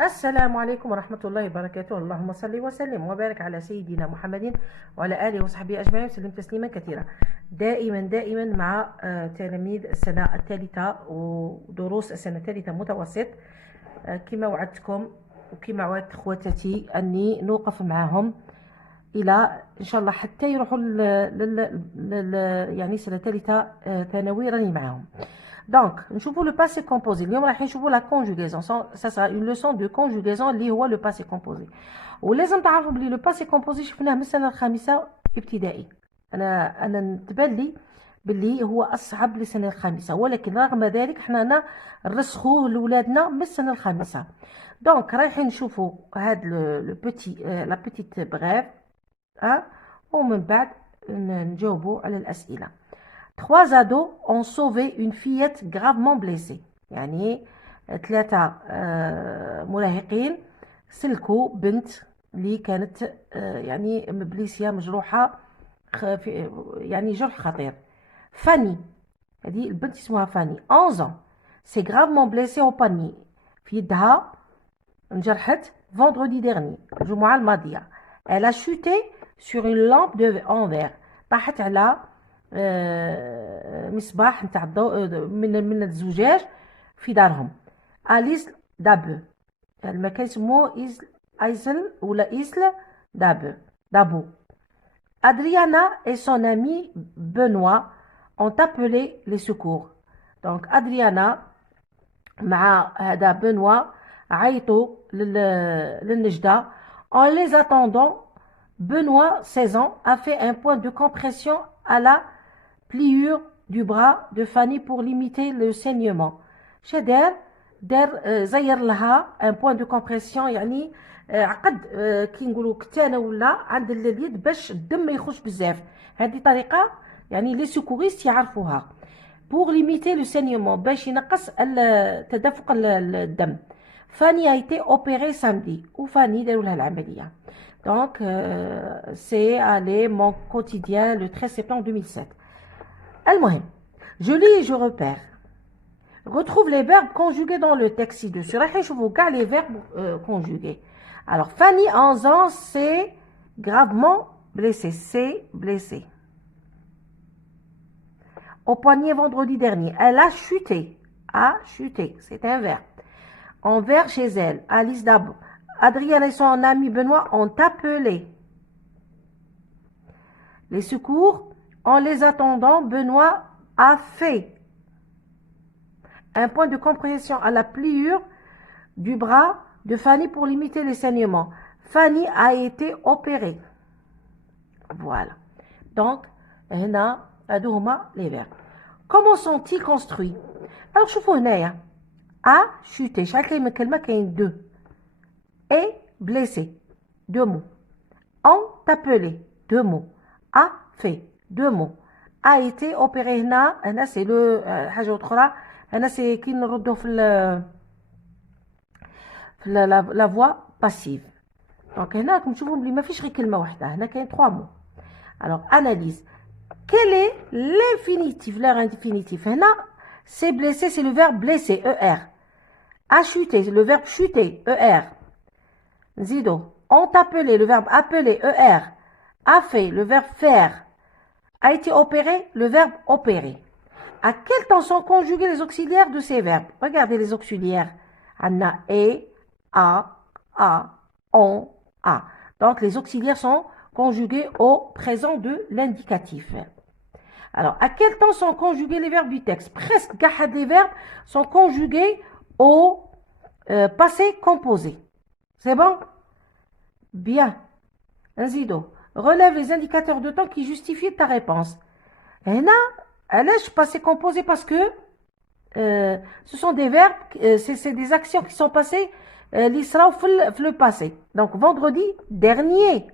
السلام عليكم ورحمة الله وبركاته. اللهم صل وسلم وبارك على سيدنا محمد وعلى آله وصحبه أجمعين وسلم تسليما كثيرا. دائما مع تلاميذ السنة الثالثة ودروس السنة الثالثة متوسط. كما وعدتكم وكما وعدت خواتاتي أني نوقف معهم إلى إن شاء الله حتى يروحوا يعني سنة ثالثة ثانوي راني معهم. Donc, نشوفوا le passé composé. اليوم راح نشوفوا la conjugaison. Ça sera une leçon de conjugaison اللي هو le passé composé. ولازم تعرفوا بلي le passé composé شفناه من السنة الخامسة ابتدائي. أنا تبان لي باللي هو أصعب للسنة الخامسة، ولكن رغم ذلك حنا نرسخوه لولادنا من السنة الخامسة. دونك رايحين نشوفوا هاد لو بوتي لا بوتيت بغيف ومن بعد نجاوبوا على الأسئلة. 3 ados ont sauvé une fillette gravement blessée. يعني 3 مراهقين سلكوا بنت اللي كانت يعني مبليسية مجروحة يعني جرح خطير. فاني، هذه البنت اسمها فاني 11 ans. C'est gravement blessée au poignet. في يدها انجرحت vendredi dernier الجمعة الماضية. Elle a chuté sur une lampe en verre. طاحت على مصباح نتاع الضوء من الزجاج في دارهم. أليس دابو، المكان يسموه ايزل ولا إيسل دابو. Adriana et son ami Benoît ont appelé les secours. Donc Adriana مع هذا بنوا عيطوا للنجدة. En les attendant, Benoît, 16 ans, a fait un point de compression à la pliure du bras de Fanny pour limiter le saignement. شدار زير لها un point de compression، يعني عقد كي نقولوا كتانه ولا عند اليد باش الدم ما يخش بزاف. هذه طريقه يعني لي سيكوريست يعرفوها pour limiter le saignement باش ينقص تدفق الدم. فاني a été opérée samedi وفاني داروا لها العمليه. Donc c'est allé mon quotidien le 13 septembre 2007. المهم je lis et je repère. Retrouve les verbes conjugués dans le texte ci-dessus. راح نشوفوا كاع les verbes conjugués. Alors Fanny en 11 ans c'est gravement blessée. C'est blessé. Au poignet vendredi dernier. Elle a chuté. A chuté. C'est un verbe. En verre chez elle. Alice Dabo. Adrienne et son ami Benoît ont appelé les secours. En les attendant, Benoît a fait un point de compression à la pliure du bras de Fanny pour limiter les saignements. Fanny a été opérée. Voilà. Donc, هنا هادو هما les verbes. Comment sont-ils construits? Alors شوفوا هنايا a chuté. شحال كاين من كلمة؟ كاين deux. Et blessé. 2 mots. Ont appelé. 2 mots. A fait. 2 mots. A été opéré هنا c'est le حاجة أخرى. هنا c'est كي نردو في la voix passive. Donc هنا راكم تشوفوا بلي ما فيش غير كلمة واحدة. هنا كاين 3 mots. Alors analyse. Quel est l'infinitif, leur infinitif? هنا c'est blessé, c'est le verbe blesser, ER. A chuté, le verbe chuter, ER. Zido. Ont appelé, le verbe appeler, ER. A fait, le verbe faire. A été opéré, le verbe opérer. À quel temps sont conjugués les auxiliaires de ces verbes? Regardez les auxiliaires. Anna, a, on, a. Donc les auxiliaires sont conjugués au présent de l'indicatif. Alors, à quel temps sont conjugués les verbes du texte? Presque les verbes sont conjugués au passé composé. C'est bon? Bien. Zido. Relève les indicateurs de temps qui justifient ta réponse. هنا علاش passé composé? Parce que ce sont des verbes, c'est des actions qui sont passées اللي صراو في le passé. Donc vendredi dernier.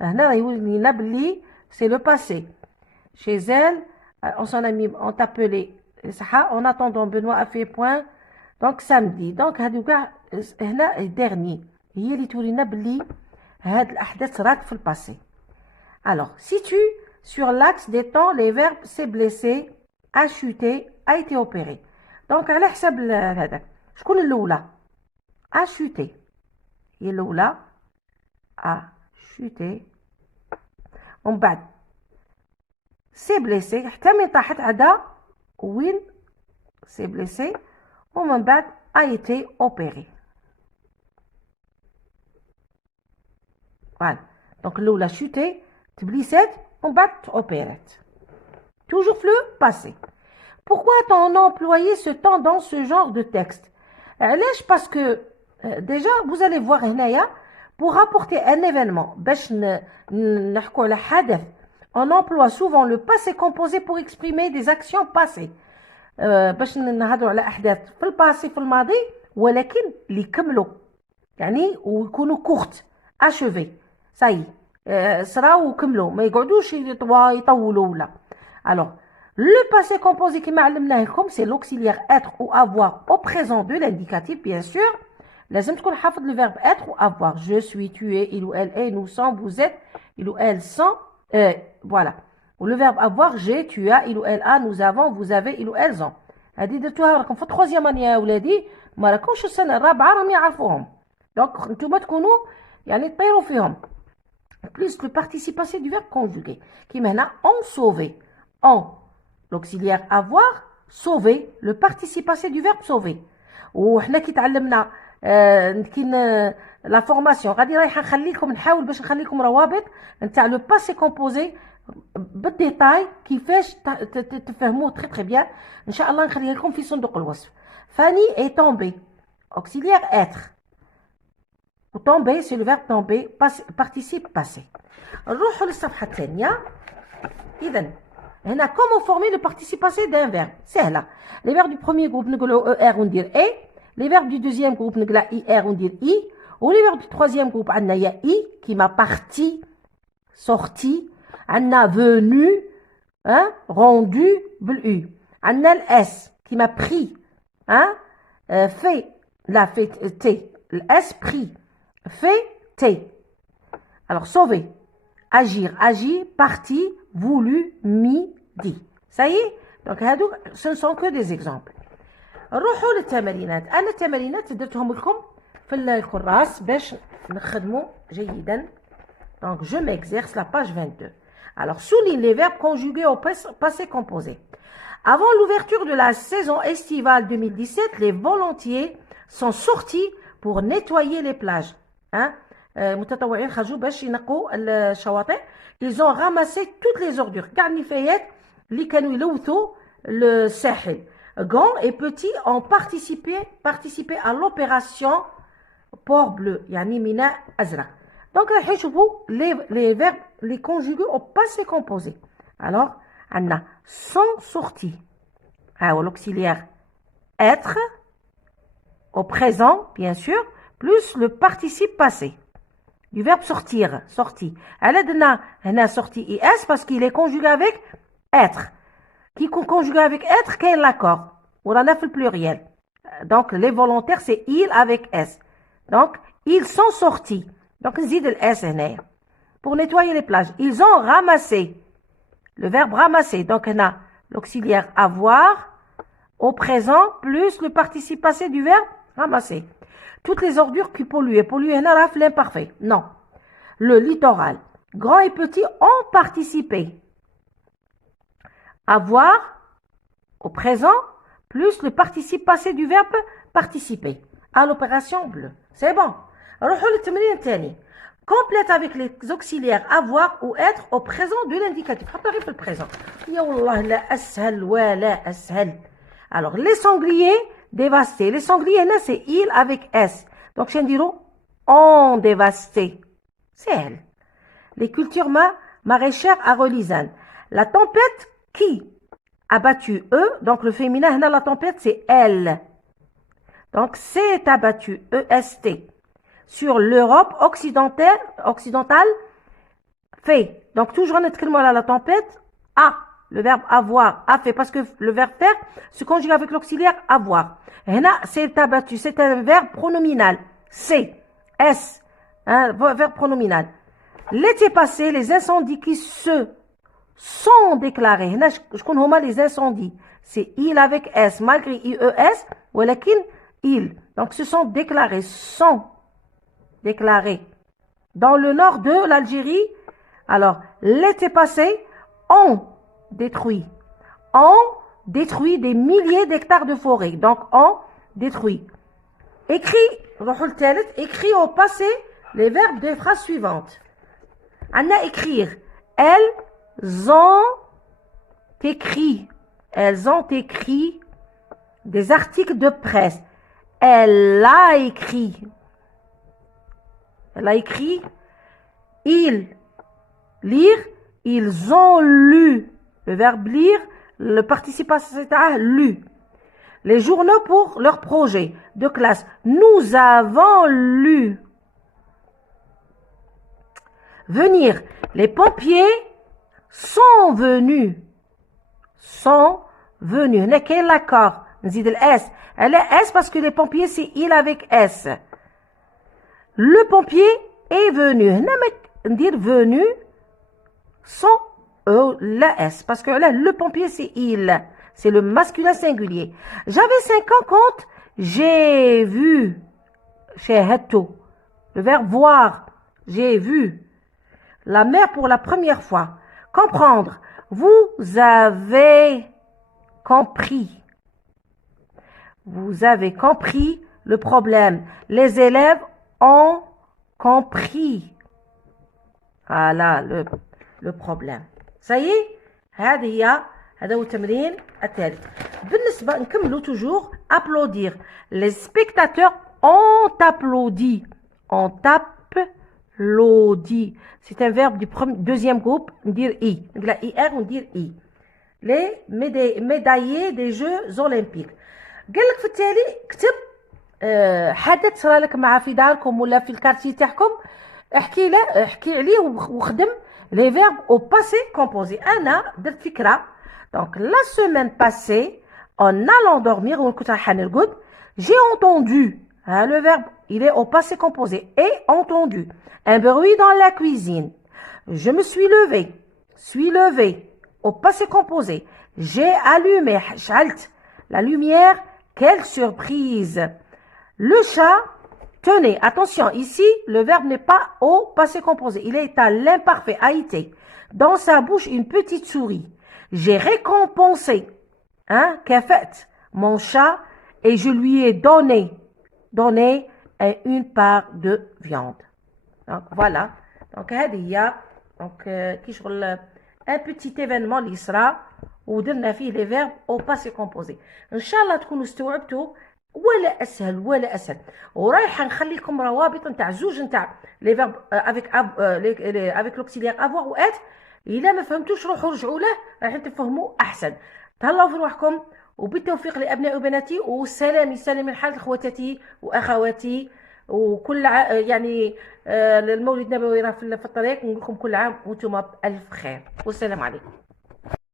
هنا يقول بلي c'est le passé. Chez elle, on s'en a mis, on appelé en attendant Benoît a fait point. Donc samedi. Donc هادو كاع هنا dernier. هي اللي تورينا بلي هاد الأحداث رات في الباسي. Alors, situe sur l'axe des temps les verbes s'est blessé, a chuté, a été opéré. Donc على حساب هذاك. شكون الأولى؟ a chuté. هي الأولى a chuté. ومن بعد s'est blessé حتى من طاحت عدا وين s'est blessé. ومن بعد a été opéré. Voilà. Donc الأولى chuté تبليسات ومن بعد opérette. Toujours le passé. Pourquoi a-t-on employé ce temps dans ce genre de texte? علاش parce que déjà vous allez voir هنايا pour rapporter un événement باش نحكوا على حدث on emploie souvent le passé composé pour exprimer des actions passées باش نهضروا على احداث في الباسي في الماضي ولكن اللي كملوا يعني ويكونوا كورت achevé ça y صراو وكملوا ما يقعدوش يطولوا ولا. Alors le passé composé qui m'a علمناه لكم c'est l'auxiliaire être ou avoir au présent de l'indicatif bien sûr. لازم تكون حافظ le verbe être ou avoir. Je suis, tu es, il ou elle est, nous sommes, vous êtes, il ou elle sont, voilà. Ou le verbe avoir, j'ai, tu as, il ou elle a, nous avons, vous avez, il ou elles ont. هذه درتوها راكم في التروازيام اني يا ولادي ما راكمش السنه الرابعه راهم يعرفوهم. دونك نتوما تكونوا يعني تطيروا فيهم. Plus le participe passé du verbe conjugué. كيما هنا on sauver. On l'auxiliaire avoir, sauver le participe passé du verbe sauver. وحنا كي تعلمنا كاين لا فورماسيون غادي رايحه نخليكم نحاول باش نخلي لكم روابط نتاع لو باسي كومبوزي بالديتاي كيفاش تفهموه تري تري بيان ان شاء الله نخليها لكم في صندوق الوصف. فاني اي تومبي auxiliaire être و tomber c'est le verbe tomber participe passé. نروحوا للصفحه الثانيه. اذا هنا comment former le participe passé d'un verbe سهله. les verbes du premier groupe نقولوا er وندير a. Les verbes du deuxième groupe, nous avons IR, on dit I. Ou les verbes du troisième groupe, on a I, qui m'a parti, sorti. On a venu, hein, rendu, BU. On a le S, qui m'a pris, hein, fait, la fait, T. Le S, pris, fait, T. Alors, sauver, agir, agi, parti, voulu, mis, dit. Ça y est? Donc, ce ne sont que des exemples. نروحوا للتمارينات. انا التمارينات درتهم لكم في الكراس باش نخدموا جيدا. Donc je m'exerce la page 22. Alors souligne les verbes conjugués au passé composé. Avant l'ouverture de la saison estivale 2017, les volontiers sont sortis pour nettoyer les plages. Hein? متطوعين خرجوا باش ينقوا الشواطئ. Ils ont ramassé toutes les ordures. كاع النفايات اللي كانوا يلوثوا الساحل. Grands et petits ont participé à l'opération port bleu, يعني ميناء أزرق. Donc راح نشوفوا les verbes les conjugués au passé composé. Alors عندنا sont sortis. Alors l'auxiliaire être au présent bien sûr plus le participe passé du verbe sortir, sorti. على درنا هنا sorti es parce qu'il est conjugué avec être. Qui conjugué avec être, quel est l'accord? On en a fait le pluriel. Donc, les volontaires, c'est ils avec S. Donc, ils sont sortis. Donc, on dit le S pour nettoyer les plages. Ils ont ramassé. Le verbe ramasser. Donc, on a l'auxiliaire avoir au présent plus le participe passé du verbe ramasser. Toutes les ordures qui polluent. Polluer, on a l'imparfait. Non. Le littoral. Grands et petits ont participé. Avoir au présent plus le participe passé du verbe participer à l'opération bleue. C'est bon. نروحوا للتمرين الثاني. Complète avec les auxiliaires avoir ou être au présent de l'indicatif. حطها غير في البريزون. يا والله لا أسهل ولا أسهل. Alors les sangliers dévastés. Les sangliers هنا c'est ils avec S. Donc je نديرو ont dévasté. سهل. Les cultures maraîchères à Relisane. La tempête qui a battu eux, donc le féminin, la tempête, c'est elle. Donc, c'est abattu, EST, sur l'Europe occidentale, fait. Donc, toujours en écrivant la tempête, a, le verbe avoir, a fait, parce que le verbe faire se conjugue avec l'auxiliaire avoir. Là, c'est abattu, c'est un verbe pronominal, c'est, S, un verbe pronominal. L'été passé, les incendies qui se sont déclarés. Là, je connais les incendies. C'est il avec S, malgré IES, ولكن ils. Donc, ce sont déclarés, sont déclarés. Dans le nord de l'Algérie, alors, l'été passé, ont détruit des milliers d'hectares de forêt. Donc, ont détruit. Écrit au passé les verbes des phrases suivantes. Anna écrire. Elles ont écrit des articles de presse. Elle a écrit. Ils, lire, ils ont lu. Le verbe lire, le participe passé lu. Les journaux pour leur projet de classe. Nous avons lu. Venir. Les pompiers sont venus. هنا كاين l'accord. نزيد S. Elle est S parce que les pompiers c'est il avec S. Le pompier est venu. هنا ندير venu sans la S parce que là le pompier c'est il. C'est le masculin singulier. J'avais 5 ans quand j'ai vu. شاهدت. Le verbe voir. J'ai vu. La mer pour la première fois. Comprendre. Vous avez compris. Vous avez compris le problème. Les élèves ont compris. Voilà le problème. Ça y est, هذا هو التمرين الثالث. بالنسبة نكملوا toujours applaudir. Les spectateurs ont applaudi. Ont applaudi. C'est un verbe du deuxième groupe. Dire i. La ir on dire i. Les médaillés des Jeux Olympiques. قال لك في التالي كتب حدث صار لك مع في داركم ولا في الكارتي تاعكم احكي عليه وخدم les verbes au passé composé. أنا درت فكرة. Donc la semaine passée en allant dormir j'ai entendu. Le verbe il est au passé composé. Et entendu. Un bruit dans la cuisine. Je me suis levé. Suis levé. Au passé composé. J'ai allumé. شعلت la lumière. Quelle surprise. Le chat. Tenez, attention, ici, le verbe n'est pas au passé composé. Il est à l'imparfait, a été. Dans sa bouche, une petite souris. J'ai récompensé, كافأت, mon chat, et je lui ai donné une part de viande. Donc, voilà. Donc, كي شغل un petit événement اللي صرا ودرنا فيه les verbes au passé composé. إن شاء الله تكونوا استوعبتوا ولا اسهل ورايحه نخلي لكم روابط نتاع زوج نتاع لي فيرب افيك لوكسيليير افوار و ات. الا ما فهمتوش روحوا رجعوا له راح تفهموا احسن. تهلاو في روحكم وبالتوفيق لابنائي وبناتي والسلام يسلم من حال اخواتي واخواتي وكل يعني المولد النبوي راه في الطريق. نقول لكم كل عام وانتم بالف خير والسلام عليكم.